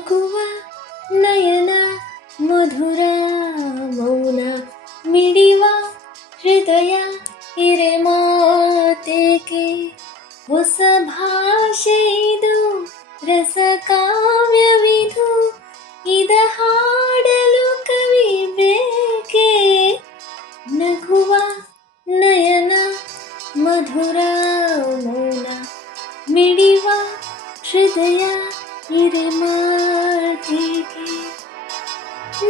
ನಗುವ ನಯನ ಮಧುರ ಮೌನ ಮಿಡಿವ ಹೃದಯ ಹಿರೆ ಮಾತೇಕೆ ಹೊಸ ಭಾಷೆ ಇದು ರಸ ಕಾವ್ಯವಿದು ಇದ ಹಾಡಲು ಕವಿ ಬೇಕೆ ನಗುವ ನಯನ ಮಧುರ ಮೌನ ಮಿಡಿವ ಹೃದಯ ಹಿರೆ ಮಾತೇಕೆ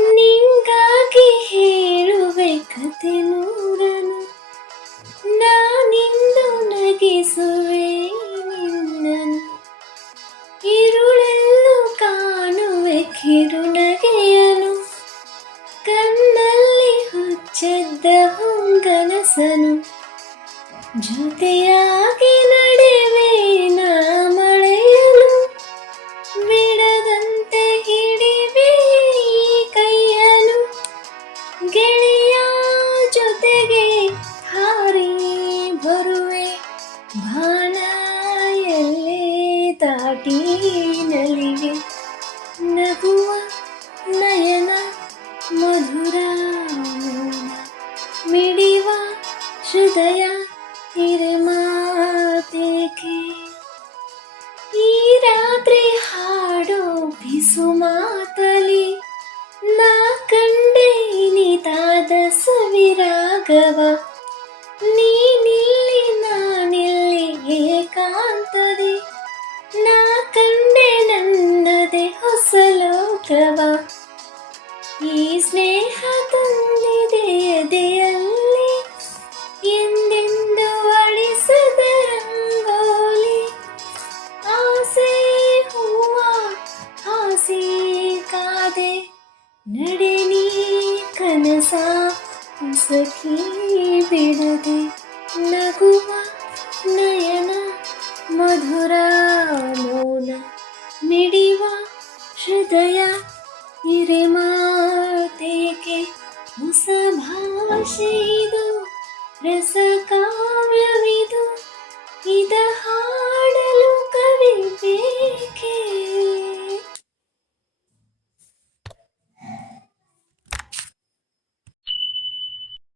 ನಿಂಗಾಗಿ ಹೇಳುವೆ ಕತೆ ನೂರನು ನಾನಿಂದು ನಗಿಸುವೆ ನಿನ್ನನು ഇരുളെന്നു ಕಾಣುವೆ ಕಿರುನಗೆಯನು ಕಣ್ಣಲ್ಲಿ ಹುಚ್ಚದ್ದ ಹೊಂಗನಸನು ಜೊತೆಯಾಗಿ ನಡೆವೆ ನಾ ಮಳೆಯಲು ಬಿಡದಂತೆ ಹಿಡಿವೆ ಕೈಯನು ಗೆಳೆಯ ಜೊತೆಗೆ ಹಾರಿ ಬರುವೆ ಬಾಣ ಎಲ್ಲೇ ದಾಟಿ ನಲಿವೆ ನಗುವ ನಯನ ಮಧುರ ಮೌನ ಮಿಡಿವ ಹೃದಯ ಹಿರೆ ಮಾತೇಕೆ ಈ ರಾತ್ರಿ ಹಾಡೋ ಬಿಸು ಮಾತಲಿ ನಾ ಕಂಡೆ ನಿತಾದ ಸವಿರಾಗವ ನೀನಿಲ್ಲಿ ನಾನಿಲ್ಲಿ ಏಕಾಂತದೆ ನಾ ಕಂಡೆ ನನ್ನದೇ ಹೊಸ ಲೋಕವ ಈ ಸ್ನೇಹ ತಂದಿದೆ ಎದೆಯಲ್ಲಿ ಎಂದೆಂದು ಅಳಿಸದ ರಂಗೋಲಿ ಆಸೆ ಹೂವ ಆಸೆ ಕಾದೆ ನಡೆ ನೀ ಕನಸ ಸಖಿ ಬಿಡದೆ ನಗುವ ನಯನ ಮಧುರ ಮೌನ ಮಿಡಿವ ಹೃದಯ ಹಿರೆ ಮಾತೇಕೆ ಹೊಸ ಭಾಷೆ ಇದು ರಸ